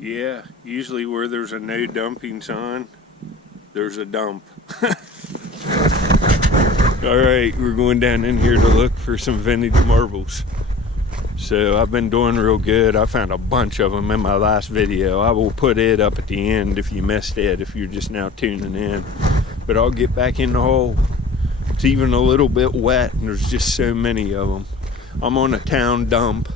Yeah, usually where there's a no dumping sign, there's a dump. Alright, we're going down in here to look for some vintage marbles. So I've been doing real good. I found a bunch of them in my last video. I will put it up at the end if you missed it, if you're just now tuning in. But I'll get back in the hole. It's even a little bit wet and there's just so many of them. I'm on a town dump.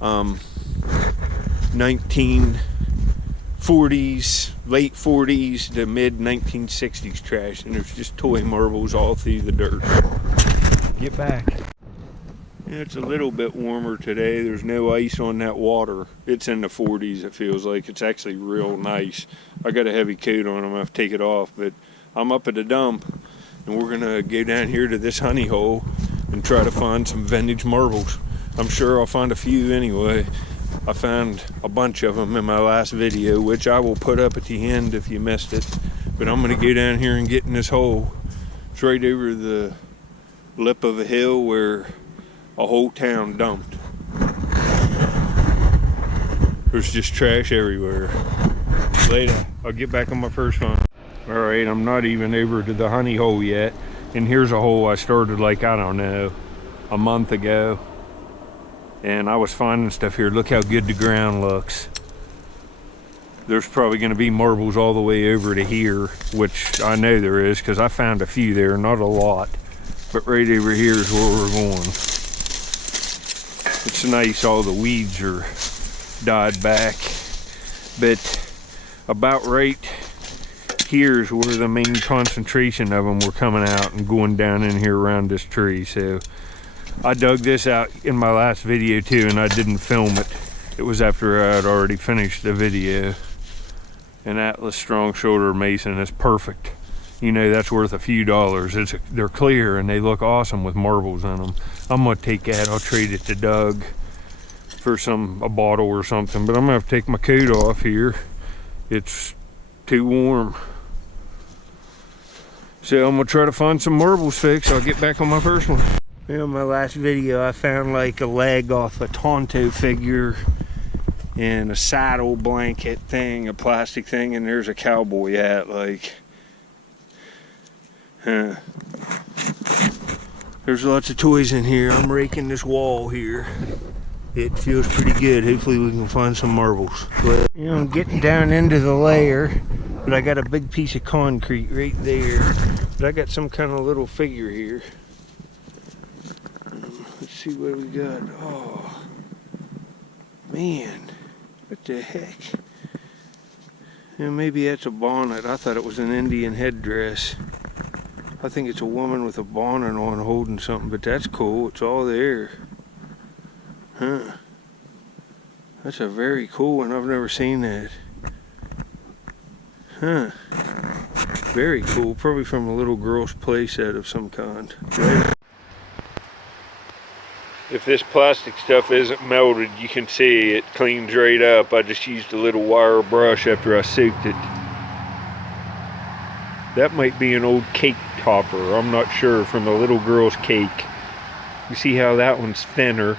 1940s, late 40s to mid 1960s trash, and there's just toy marbles all through the dirt. Get back. Yeah, it's a little bit warmer today. There's no ice on that water. It's in the 40s, it feels like. It's actually real nice. I got a heavy coat on. I'm gonna have to take it off, but I'm up at the dump and we're gonna go down here to this honey hole and try to find some vintage marbles. I'm sure I'll find a few anyway. I found a bunch of them in my last video, which I will put up at the end if you missed it. But I'm gonna go down here and get in this hole. It's right over the lip of a hill where a whole town dumped. There's just trash everywhere. Later, I'll get back on my first one. All right, I'm not even over to the honey hole yet. And here's a hole I started like, I don't know, a month ago. And I was finding stuff here. Look how good the ground looks. There's probably gonna be marbles all the way over to here, which I know there is because I found a few there, not a lot. But right over here is where we're going. It's nice, all the weeds are died back. But about right here's where the main concentration of them were coming out and going down in here around this tree. So I dug this out in my last video too, and I didn't film it. It was after I had already finished the video. An Atlas strong shoulder mason is perfect. You know, that's worth a few dollars. They're clear and they look awesome with marbles in them. I'm gonna take that. I'll trade it to Doug for a bottle or something, but I'm gonna have to take my coat off here. It's too warm. So I'm gonna try to find some marbles fixed. I'll get back on my first one. In my last video, I found like a leg off a Tonto figure and a saddle blanket thing, a plastic thing, and there's a cowboy hat. Like, there's lots of toys in here. I'm raking this wall here. It feels pretty good. Hopefully we can find some marbles. But, you know, I'm getting down into the layer, but I got a big piece of concrete right there. But I got some kind of little figure here. Let's see what we got. Oh, man, what the heck? Yeah, maybe that's a bonnet. I thought it was an Indian headdress. I think it's a woman with a bonnet on holding something, but that's cool. It's all there. Huh. That's a very cool one. I've never seen that. Huh. Very cool. Probably from a little girl's play set of some kind. Right. If this plastic stuff isn't melted, you can see it cleans right up. I just used a little wire brush after I soaked it. That might be an old cake topper. I'm not sure, from a little girl's cake. You see how that one's thinner?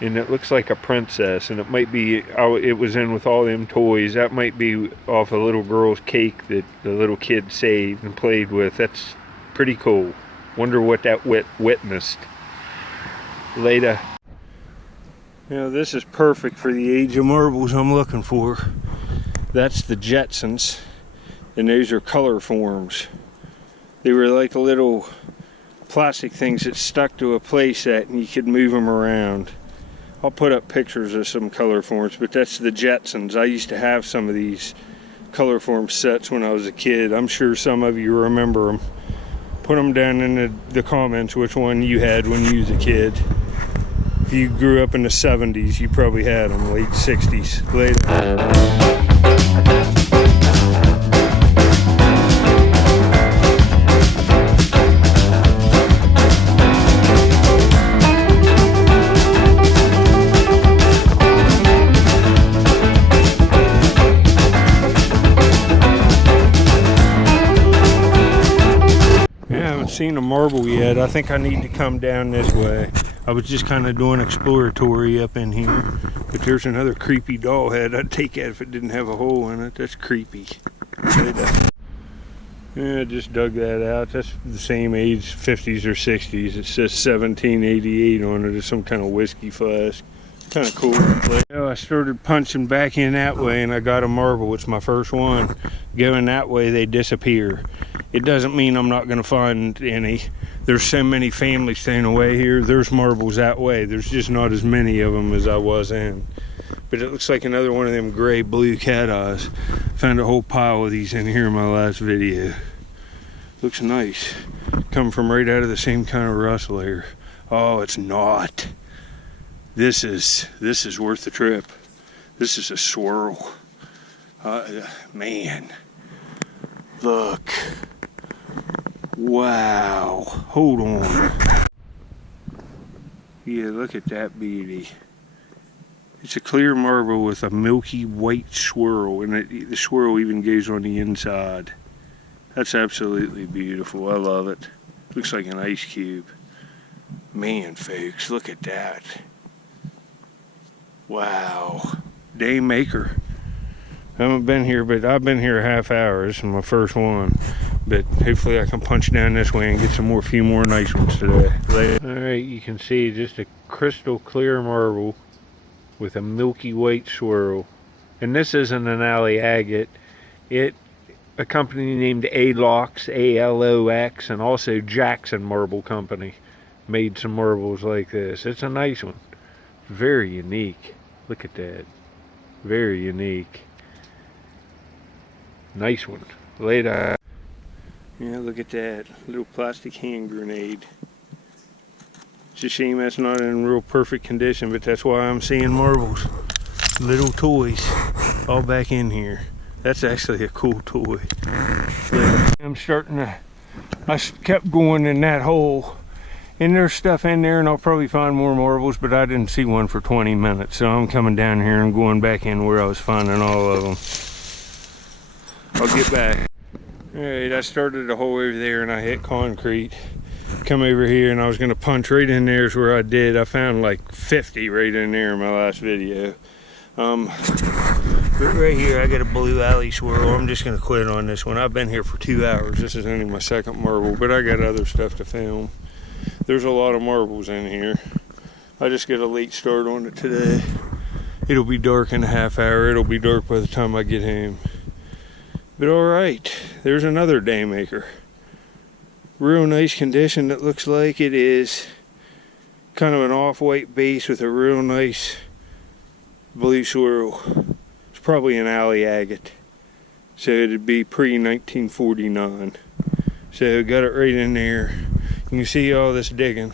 And it looks like a princess, and it might be, it was in with all them toys. That might be off a little girl's cake that the little kid saved and played with. That's pretty cool. Wonder what that witnessed. Later. You know, this is perfect for the age of marbles I'm looking for. That's the Jetsons, and those are color forms. They were like little plastic things that stuck to a play set and you could move them around. I'll put up pictures of some color forms, but that's the Jetsons. I used to have some of these color form sets when I was a kid. I'm sure some of you remember them. Put them down in the comments which one you had when you was a kid. If you grew up in the 70s, you probably had them, late 60s. Later. Seen a marble yet. I think I need to come down this way. I was just kind of doing exploratory up in here. But there's another creepy doll head. I'd take that if it didn't have a hole in it. That's creepy. Yeah, I just dug that out. That's the same age, 50s or 60s. It says 1788 on it. It's some kind of whiskey flask. Kind of cool. I started punching back in that way and I got a marble. It's my first one. Going that way, they disappear. It doesn't mean I'm not going to find any. There's so many families staying away here. There's marbles that way. There's just not as many of them as I was in. But it looks like another one of them gray blue cat eyes. Found a whole pile of these in here in my last video. Looks nice. Come from right out of the same kind of rust layer. Oh, it's not. This is worth the trip. This is a swirl. Man. Look. Wow. Hold on. Yeah, look at that beauty. It's a clear marble with a milky white swirl, and the swirl even goes on the inside. That's absolutely beautiful. I love it. Looks like an ice cube. Man, folks, look at that. Wow. Day maker. I haven't been here, but I've been here a half hour. This is my first one. But hopefully I can punch down this way and get a few more nice ones today. Alright, you can see just a crystal clear marble with a milky white swirl. And this isn't an alley agate. A company named Alox, A-L-O-X, and also Jackson Marble Company made some marbles like this. It's a nice one. Very unique. Look at that. Very unique. Nice one. Later. Yeah, look at that. Little plastic hand grenade. It's a shame that's not in real perfect condition, but that's why I'm seeing marbles. Little toys all back in here. That's actually a cool toy. I kept going in that hole, and there's stuff in there, and I'll probably find more marbles, but I didn't see one for 20 minutes, so I'm coming down here and going back in where I was finding all of them. I'll get back. Alright, I started a hole over there and I hit concrete. Come over here and I was going to punch right in there is where I did. I found like 50 right in there in my last video. But right here I got a blue alley swirl. I'm just going to quit on this one. I've been here for 2 hours. This is only my second marble, but I got other stuff to film. There's a lot of marbles in here. I just got a late start on it today. It'll be dark in a half hour. It'll be dark by the time I get home. But alright, there's another day maker. Real nice condition. It looks like it is kind of an off-white base with a real nice blue swirl. It's probably an alley agate. So it'd be pre-1949. So got it right in there. You can see all this digging.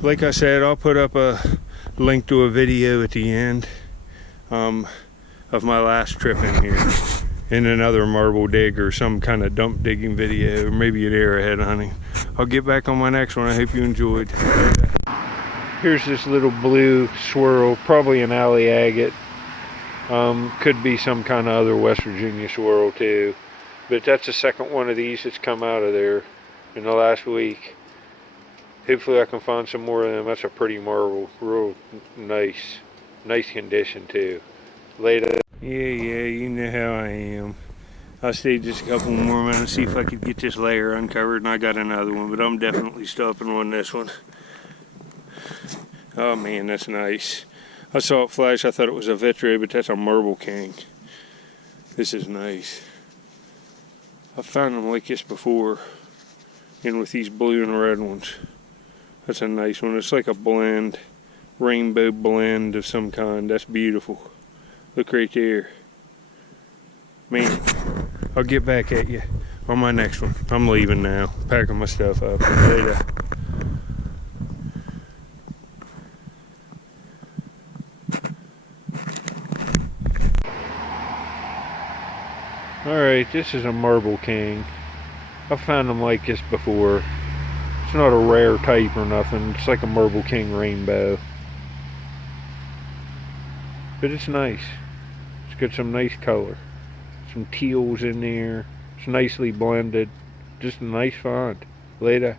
Like I said, I'll put up a link to a video at the end of my last trip in here. In another marble dig or some kind of dump digging video, or maybe an arrowhead hunting. I'll get back on my next one. I hope you enjoyed. Here's this little blue swirl, probably an alley agate. Could be some kind of other West Virginia swirl too. But that's the second one of these that's come out of there in the last week. Hopefully I can find some more of them. That's a pretty marble, real nice condition too. Later. Yeah, you know how I am. I'll stay just a couple more minutes, see if I could get this layer uncovered, and I got another one, but I'm definitely stopping on this one. Oh man, that's nice. I saw it flash, I thought it was a vitro, but that's a marble king. This is nice. I've found them like this before, and with these blue and red ones. That's a nice one. It's like a blend, rainbow blend of some kind. That's beautiful. Look right there. Man, I'll get back at you on my next one. I'm leaving now. Packing my stuff up. Later. Alright, this is a marble king. I've found them like this before. It's not a rare type or nothing. It's like a marble king rainbow. But it's nice. It's got some nice color. Some teals in there. It's nicely blended. Just a nice find. Later.